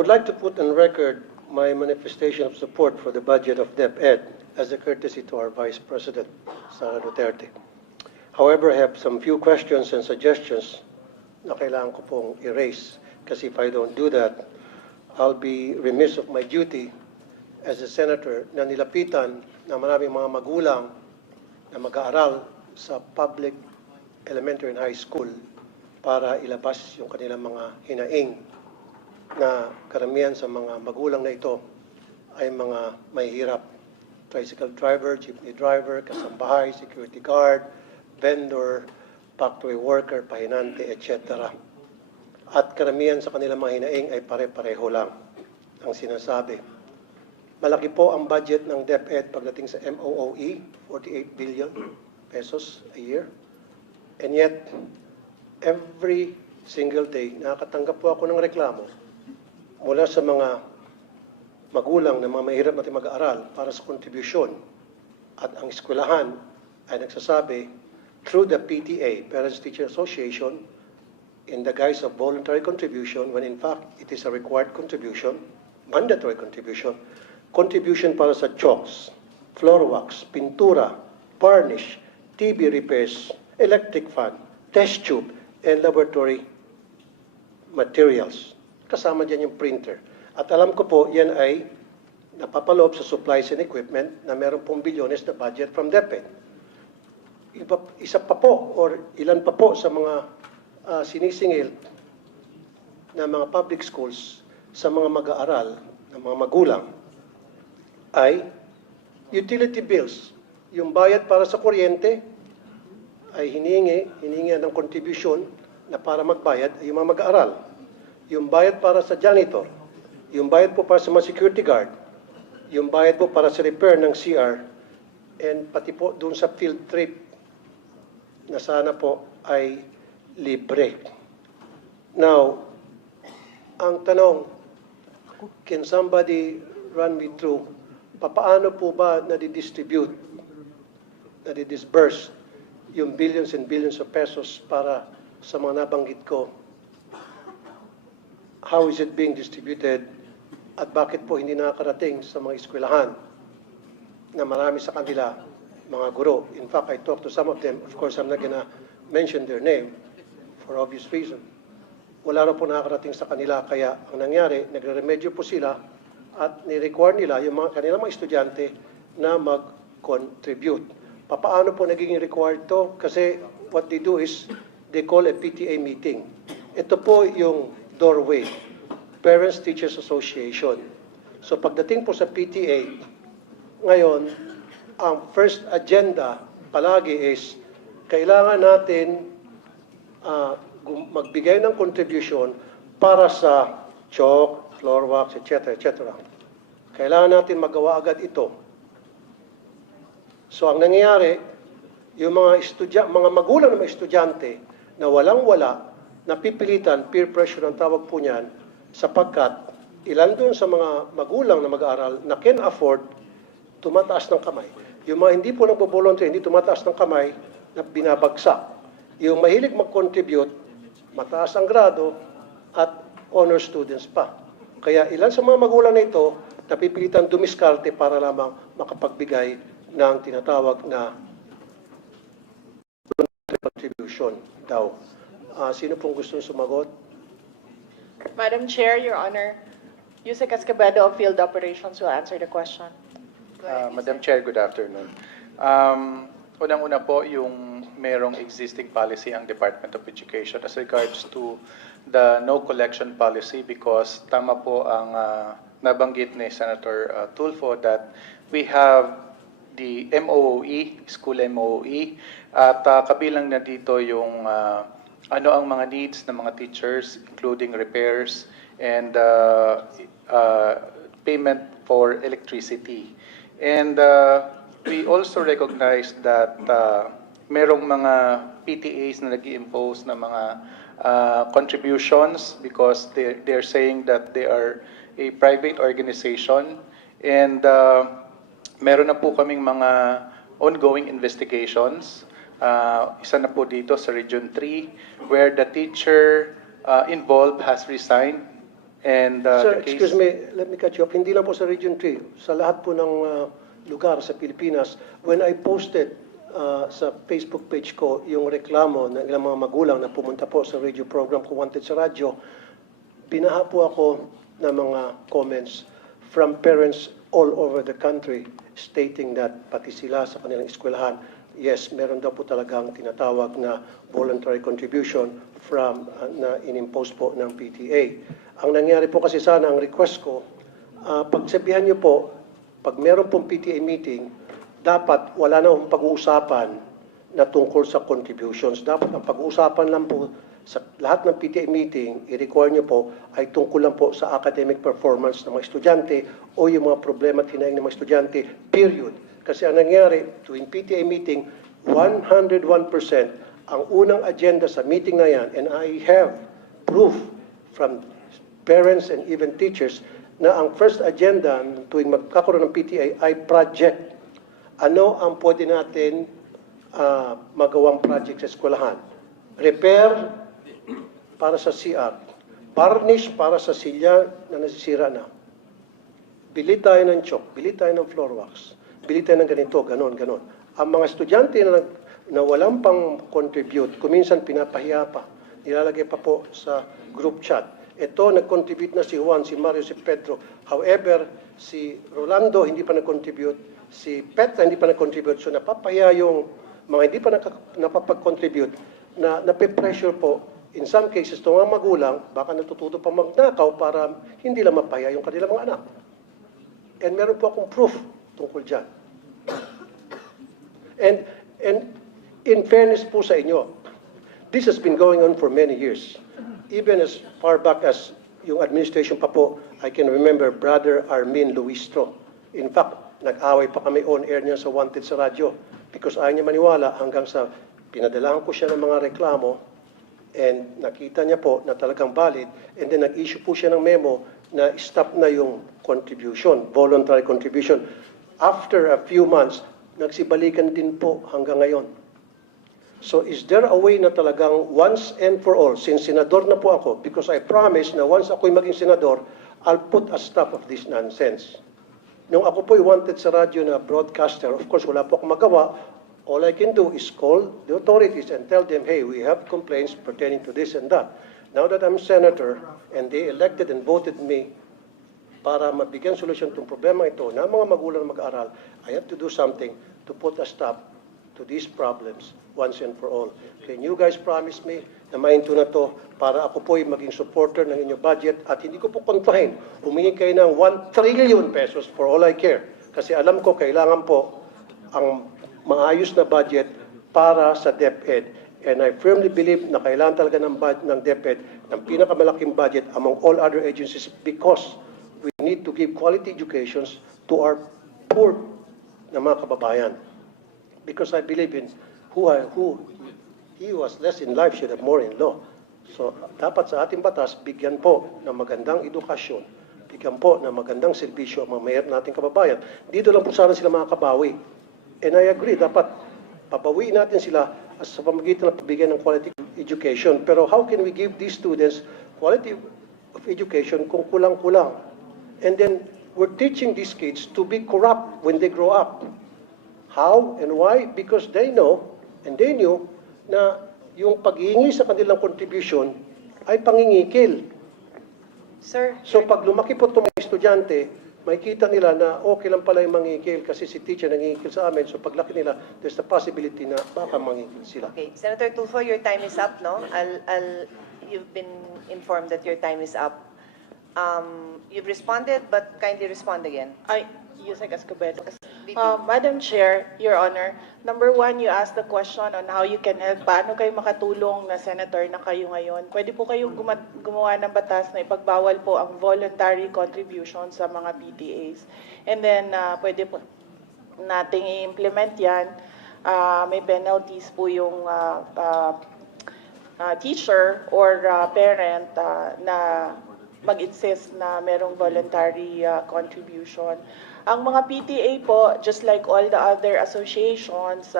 would like to put on record my manifestation of support for the budget of DepEd as a courtesy to our Vice President, Sara Duterte. However, I have some few questions and suggestions na kailangan ko pong erase. Kasi if I don't do that, I'll be remiss of my duty as a senator na nilapitan na maraming mga magulang na mag-aaral sa public elementary and high school para ilabas yung kanilang mga hinaing na karamihan sa mga magulang na ito ay mga mahihirap. Tricycle driver, jeepney driver, kasambahay, security guard, vendor, factory worker, pahinante, etc. At karamihan sa kanilang mga hinaing ay pare-pareho lang ang sinasabi. Malaki po ang budget ng DepEd pagdating sa MOOE, 48 billion pesos a year. And yet, every single day, nakakatanggap po ako ng reklamo mula sa mga magulang na mga mahirap natin mag-aaral para sa kontribusyon. At ang eskwelahan ay nagsasabi, through the PTA, Parents Teacher Association, in the guise of voluntary contribution, when in fact it is a required contribution, mandatory contribution, contribution para sa chalks, floor wax, pintura, varnish, TV repairs, electric fan, test tube, and laboratory materials. Kasama dyan yung printer. At alam ko po, yan ay napapaloob sa supplies and equipment na meron pong bilyones na budget from DepEd. Isa pa po, or ilan pa po sa mga sinisingil na mga public schools sa mga mag-aaral, na mga magulang, ay utility bills. Yung bayad para sa kuryente ay hiningi ng contribution na para magbayad ay yung mga mag-aaral. Yung bayad para sa janitor, yung bayad po para sa mga security guard, yung bayad po para sa repair ng CR, and pati po dun sa field trip na sana po ay libre. Now, ang tanong, can somebody run me through, papaano po ba nadi-distribute, nadi-disburse yung billions and billions of pesos para sa mga nabanggit ko? How is it being distributed? At bakit po hindi nakakarating sa mga eskwelahan na marami sa kanila mga guro? In fact, I talked to some of them. Of course, I'm not gonna mention their name for obvious reason. Wala na po nakakarating sa kanila. Kaya ang nangyari, nagre-remedyo po sila at ni-require nila yung kanilang mga estudyante na mag-contribute. Paano po naging required to? Kasi what they do is they call a PTA meeting. Ito po yung doorway, Parents Teachers Association. So pagdating po sa PTA, ngayon, ang first agenda palagi is kailangan natin magbigay ng contribution para sa chalk, floor wax, etc. etc. Kailangan natin magawa agad ito. So ang nangyayari, yung mga magulang ng mga estudyante na walang-wala, napipilitan, peer pressure ang tawag po niyan, sapagkat ilan doon sa mga magulang na mag-aaral na can afford, tumataas ng kamay. Yung mga hindi po nagbo-volunteer, hindi tumataas ng kamay, na binabagsak. Yung mahilig mag-contribute, mataas ang grado, at honor students pa. Kaya ilan sa mga magulang na ito, napipilitan dumiskarte para lamang makapagbigay ng tinatawag na contribution daw. Sino pong gusto sumagot? Madam Chair, Your Honor, Yusek Escobedo of Field Operations will answer the question. Madam Chair, good afternoon. Unang-una po, yung merong existing policy ang Department of Education as regards to the no collection policy, because tama po ang nabanggit ni Senator Tulfo that we have the MOOE, school MOOE, at kabilang na dito yung ano ang mga needs ng mga teachers, including repairs and payment for electricity. And we also recognize that merong mga PTAs na nag-i-impose na mga contributions because they're saying that they are a private organization, and meron na po kaming mga ongoing investigations. Isa na po dito sa Region 3 where the teacher involved has resigned And Sir, the case, excuse me, let me cut you off. Hindi lang po sa Region 3, sa lahat po ng lugar sa Pilipinas, when I posted sa Facebook page ko yung reklamo ng ilang mga magulang na pumunta po sa radio program ko Wanted sa radyo, binaha po ako ng mga comments from parents all over the country stating that pati sila sa kanilang eskwelahan, yes, meron daw po talagang tinatawag na voluntary contribution from na inimpose po ng PTA. Ang nangyari po kasi sana, ang request ko, pagsabihan niyo po, pag meron pong PTA meeting, dapat wala na akong pag-uusapan na tungkol sa contributions. Dapat ang pag-uusapan lang po sa lahat ng PTA meeting, i-require nyo po, ay tungkol lang po sa academic performance ng mga estudyante o yung mga problema at hinaing ng mga estudyante, period. Kasi ang nangyari, tuwing PTA meeting, 101% ang unang agenda sa meeting na yan, and I have proof from parents and even teachers na ang first agenda tuwing magkakaroon ng PTA ay project. Ano ang pwede natin magawang project sa eskwelahan? Repair para sa CR. Varnish para sa silya na nasisira na. Bili tayo ng chalk, bili tayo ng floor wax, bili tayo ng ganito, ganon, ganon. Ang mga estudyante na walang pang contribute, kuminsan pinapahiya pa, nilalagay pa po sa group chat. Ito, nag-contribute na si Juan, si Mario, si Pedro. However, si Rolando hindi pa nag-contribute, si Petra hindi pa nag-contribute. So napapahiya yung mga hindi pa napapag-contribute na nape-pressure po. In some cases, itong mga magulang, baka natututo pa magnakaw para hindi lang mapahiya yung kanilang mga anak. And meron po akong proof tungkol dyan. And in fairness po sa inyo, this has been going on for many years. Even as far back as yung administration pa po, I can remember Brother Armin Luistro. In fact, nag-away pa kami on air niya sa Wanted sa radyo because ayaw niya maniwala hanggang sa pinadalahan ko siya ng mga reklamo and nakita niya po na talagang valid and then nag-issue po siya ng memo na stop na yung contribution, voluntary contribution. After a few months, nagsibalikan din po hanggang ngayon. So is there a way na talagang once and for all, since senador na po ako, because I promise na once ako'y maging senador, I'll put a stop of this nonsense. Nung ako po'y wanted sa radyo na broadcaster, of course, wala po akong magawa. All I can do is call the authorities and tell them, hey, we have complaints pertaining to this and that. Now that I'm senator and they elected and voted me para mabigyan solusyon itong problema ito na mga magulang mag-aaral, I have to do something to put a stop to these problems once and for all. Can you guys promise me na mainto na to para ako po'y maging supporter ng inyong budget at hindi ko po kontrahin. Humingi kayo ng 1 trillion pesos for all I care. Kasi alam ko kailangan po ang maayos na budget para sa DepEd. And I firmly believe na kailangan talaga ng DepEd ng pinakamalaking budget among all other agencies because we need to give quality educations to our poor na mga kababayan. Because I believe in who he was less in life should have more in law. So dapat sa ating batas, bigyan po ng magandang edukasyon, bigyan po ng magandang serbisyo ang mga mahirap nating kababayan. Dito lang po sana sila makakabawi. And I agree, dapat pabawiin natin sila sa pamamagitan ng pagbigay ng quality education. Pero how can we give these students quality of education kung kulang-kulang? And then we're teaching these kids to be corrupt when they grow up. How and why? Because they know and they knew na yung paghihingi sa kanilang contribution ay pangingikil. Sir, So pag lumaki po itong mga estudyante, makikita nila na okay lang pala yung mangingikil kasi si teacher nangingikil sa amin. So paglaki nila, there's the possibility na baka mangingikil sila. Okay, Senator Tulfo, your time is up, no? You've been informed that your time is up. You've responded, but kindly respond again. Yusek Escobedo. Madam Chair, Your Honor, number 1, you asked the question on how you can help. Paano kayo makatulong na senator na kayo ngayon? Pwede po kayong gumawa ng batas na ipagbawal po ang voluntary contribution sa mga PTAs. And then, pwede po nating i-implement yan. May penalties po yung teacher or parent na mag-insist na merong voluntary contribution. Ang mga PTA po, just like all the other associations,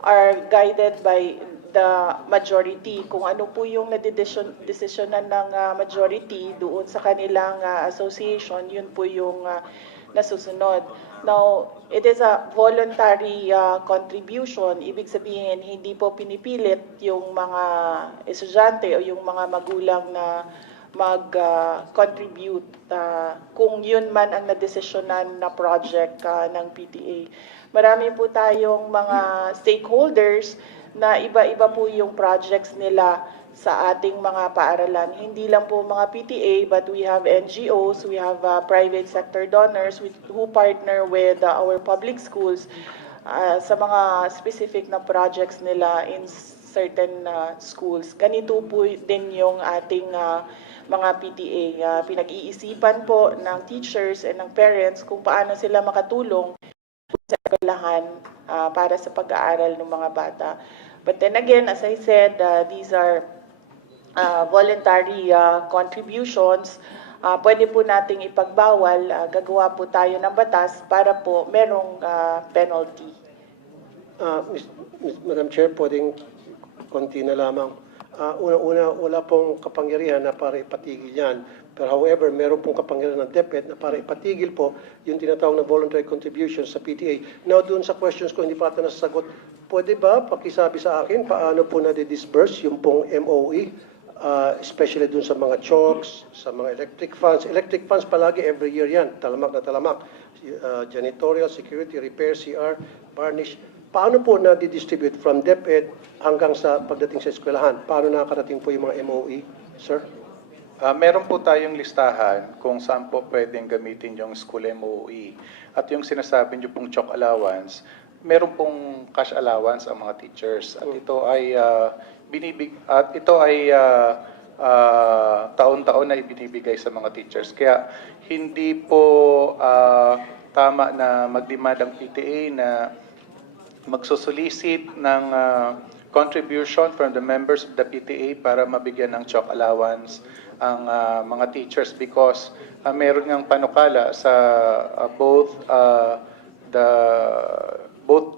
are guided by the majority. Kung ano po yung nadedesisyonan ng majority doon sa kanilang association, yun po yung nasusunod. Now, it is a voluntary contribution. Ibig sabihin, hindi po pinipilit yung mga estudyante o yung mga magulang na mag-contribute kung yun man ang nadesisyonan na project ng PTA. Marami po tayong mga stakeholders na iba-iba po yung projects nila sa ating mga paaralan. Hindi lang po mga PTA, but we have NGOs, we have private sector donors who partner with our public schools sa mga specific na projects nila in certain schools. Ganito po din yung ating mga PTA. Pinag-iisipan po ng teachers and ng parents kung paano sila makatulong sa eskwelahan para sa pag-aaral ng mga bata. But then again, as I said, these are voluntary contributions. Pwede po nating ipagbawal, gagawa po tayo ng batas para po merong penalty. Madam Chair, pwedeng konti na lamang. Una-una, wala pong kapangyarihan na para ipatigil yan. Pero however, meron pong kapangyarihan ng DepEd na para ipatigil po yung tinatawag na voluntary contributions sa PTA. Now, doon sa questions ko, hindi pa ito nasasagot. Pwede ba pakisabi sa akin paano po na-disburse yung pong MOE? Especially dun sa mga chalks, sa mga electric funds. Electric funds palagi every year yan, talamak na talamak. Janitorial, security, repair, CR, varnish. Paano po na-distribute from DepEd hanggang sa pagdating sa eskwelahan? Paano nakakarating po yung mga MOE, sir? Meron po tayong listahan kung saan po pwedeng gamitin yung school MOE. At yung sinasabi niyo pong chalk allowance, meron pong cash allowance ang mga teachers. At ito ay taon-taon na ibinibigay sa mga teachers. Kaya hindi po tama na mag-demand ang PTA na magsusolicit ng contribution from the members of the PTA para mabigyan ng chalk allowance ang mga teachers because meron ngang panukala sa both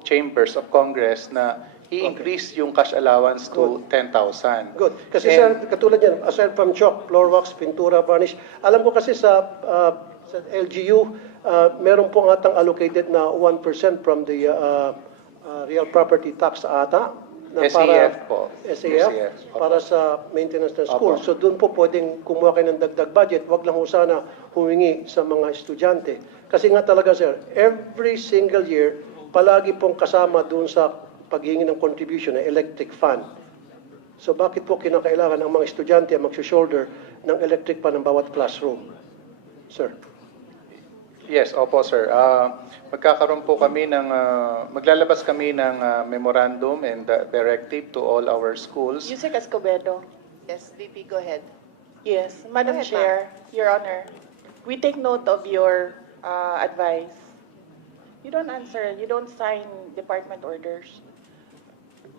chambers of Congress na i-increase yung cash allowance to 10,000. Good. Kasi sir, katulad yan, aside from chalk, floor wax, pintura, varnish, alam ko kasi sa LGU, meron pong atang allocated na 1% from the real property tax ata. Na SAF po. SAF, para sa maintenance ng school. So doon po pwedeng kumuha kayo ng dagdag budget. Wag lang ho sana humingi sa mga estudyante. Kasi nga talaga sir, every single year, palagi pong kasama doon sa paghingi ng contribution ng electric fund. So bakit po kinakailangan ang mga estudyante mag-shoulder ng electric fund ng bawat classroom? Sir. Yes, opo sir. Magkakaroon po kami ng, maglalabas kami ng memorandum and directive to all our schools. Yusek Escobedo. Yes, VP, go ahead. Yes, Madam Go ahead, Chair, Your Honor, we take note of your advice. You don't answer, you don't sign department orders.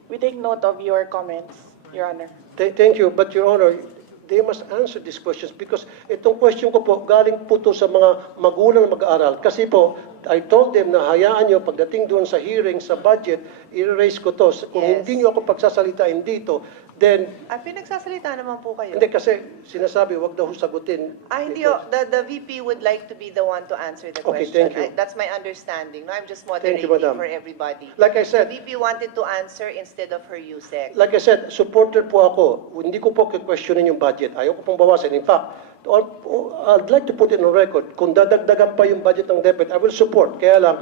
We take note of your comments, Your Honor. Thank you, but Your Honor, they must answer these questions because itong question ko po, galing po to sa mga magulang na mag-aaral. Kasi po, I told them na hayaan nyo, pagdating doon sa hearing, sa budget, i-raise ko to. Kung Yes. hindi nyo ako pagsasalitain dito, then, Pinagsasalita naman po kayo. hindi kasi sinasabi, wag daw sagutin. Hindi, the VP would like to be the one to answer the Okay, question. thank you. That's my understanding. No, I'm just Thank you, moderating Madam. for everybody. Like I The said, VP wanted to answer instead of her USEC. Like I said, supporter po ako. Hindi ko po questionin yung budget. Ayaw ko pong bawasan. In fact, I'd like to put it on record. Kung dadagdagan pa yung budget ng DepEd, I will support. Kaya lang,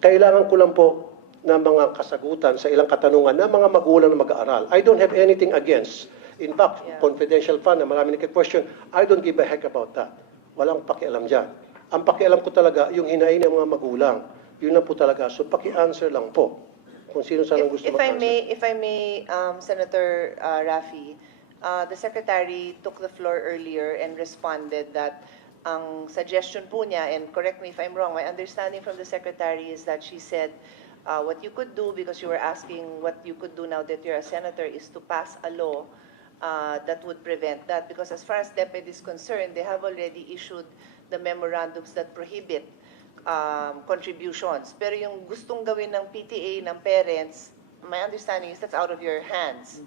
kailangan ko lang po ng mga kasagutan sa ilang katanungan ng mga magulang na mag-aaral. I don't have anything against. In fact, Yeah. confidential fund na marami nagka-question, I don't give a heck about that. Walang pakialam dyan. Ang pakialam ko talaga, yung hinain ng mga magulang. Yun na po talaga. So, paki-answer lang po. Kung sino sanang gusto If I mag-answer. may, Senator Raffy, the Secretary took the floor earlier and responded that ang suggestion po niya, and correct me if I'm wrong, my understanding from the Secretary is that she said what you could do, because you were asking what you could do now that you're a senator, is to pass a law that would prevent that. Because as far as DepEd is concerned, they have already issued the memorandums that prohibit contributions. Pero yung gustong gawin ng PTA, ng parents, my understanding is that's out of your hands.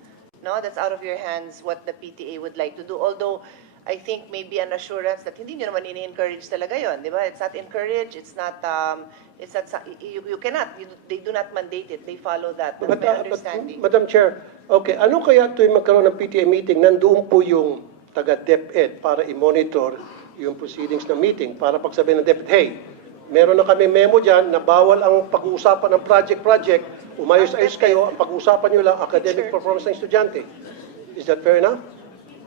No, that's out of your hands what the PTA would like to do. Although, I think maybe an assurance that hindi nyo naman ini-encourage talaga yon, di ba? It's not encouraged, it's not, you cannot, they do not mandate it, they follow that. That's my understanding. Madam Chair, okay, ano kaya tuwing magkaroon ng PTA meeting, nandoon po yung taga DepEd para i-monitor yung proceedings ng meeting, para pagsabihin ng DepEd, hey, meron na kami memo dyan na bawal ang pag-uusapan ng project, umayos-ayos kayo, ang pag-uusapan nyo lang academic performance ng estudyante. Is that fair enough?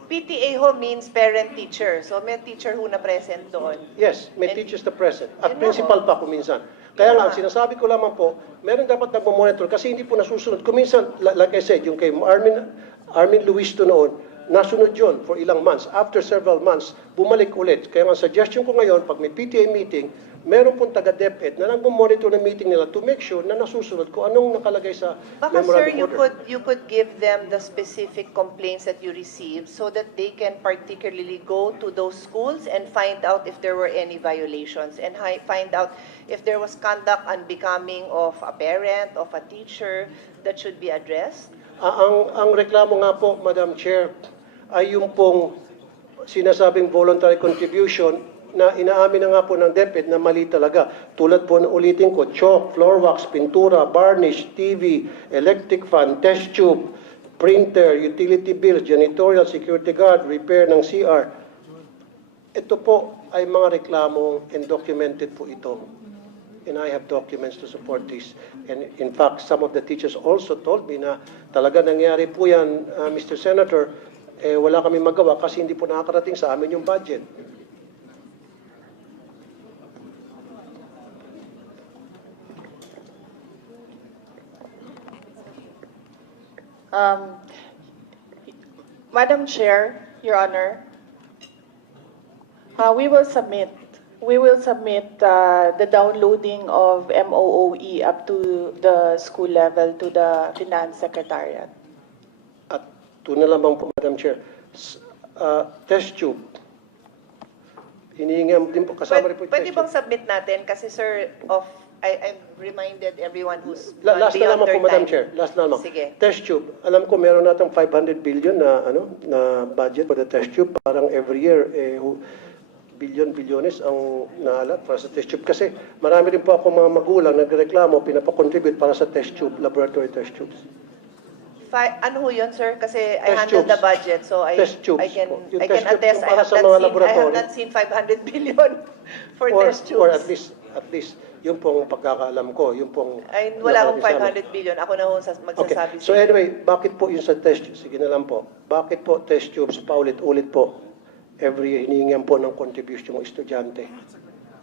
PTA ho means parent-teacher. So may teacher ho na present doon. Yes, may teachers na present. At Yun principal na pa kuminsan. Kaya nga, Yun na. sinasabi ko lamang po, meron dapat nagmamonitor kasi hindi po nasusunod. Kuminsan, like I said, yung kay Armin Luisto noon, nasunod yun for ilang months. After several months, bumalik ulit. Kaya ang suggestion ko ngayon, pag may PTA meeting, meron pong taga-DepEd na nagmamonitor ng meeting nila to make sure na nasusunod kung anong nakalagay sa Baka sir, memorandum order. you could give them the specific complaints that you received so that they can particularly go to those schools and find out if there were any violations and find out if there was conduct unbecoming of a parent, of a teacher that should be addressed. Ang reklamo nga po, Madam Chair, ay yung pong sinasabing voluntary contribution na inaamin na nga po ng DepEd na mali talaga. Tulad po na ulitin ko, chalk, floor wax, pintura, varnish, TV, electric fan, test tube, printer, utility bills, janitorial, security guard, repair ng CR. Ito po ay mga reklamo and documented po ito. And I have documents to support this. And in fact, some of the teachers also told me na talaga nangyari po yan, Mr. Senator, wala kami magawa kasi hindi po nakakarating sa amin yung budget. Madam Chair, Your Honor, we will submit the downloading of MOOE up to the school level to the Finance Secretariat. At ito na lamang po, Madam Chair, test tube. Hinihingi din po, kasama rin po yung Pwede test bang tube. submit natin? Kasi sir, I've reminded everyone who's Last na beyond lamang their po, Madam time. Chair. Last na lamang. Sige. Test tube. Alam ko meron natang 500 billion na budget for the test tube. Parang every year, bilyones ang naalat para sa test tube. Kasi marami rin po ako mga magulang nagreklamo, pinapakontribute para sa test tube, laboratory test tubes. Ano ho yun, sir? Kasi I Test handle the tubes. budget, so Test tubes I can po. Yung I can test tube attest. yung para sa mga I laboratory. have not seen 500 billion for test tubes. Or at least, yung pong pagkakaalam ko, yung pong... Ay, wala akong nasabi sa amin. 500 billion. Ako na ho magsasabi Okay. So sa inyo. anyway, bakit po yung sa test tubes? Sige na lang po. Bakit po test tubes paulit-ulit po? Every year, hinihingan po ng contribution ng estudyante.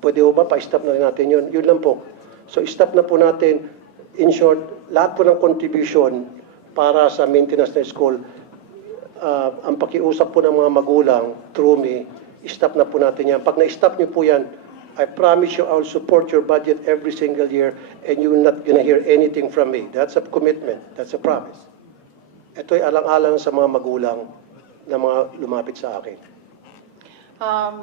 Pwede po ba pa-stop na rin natin yun? Yun lang po. So stop na po natin. In short, lahat po ng contribution para sa maintenance ng school, ang pakiusap po ng mga magulang through me, stop na po natin yan. Pag na-stop niyo po yan, I promise you I'll support your budget every single year and you're not gonna hear anything from me. That's a commitment. That's a promise. Ito'y alang-alang sa mga magulang na mga lumapit sa akin.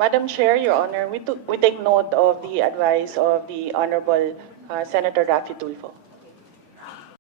Madam Chair, Your Honor, we take note of the advice of the Honorable Senator Raffy Tulfo.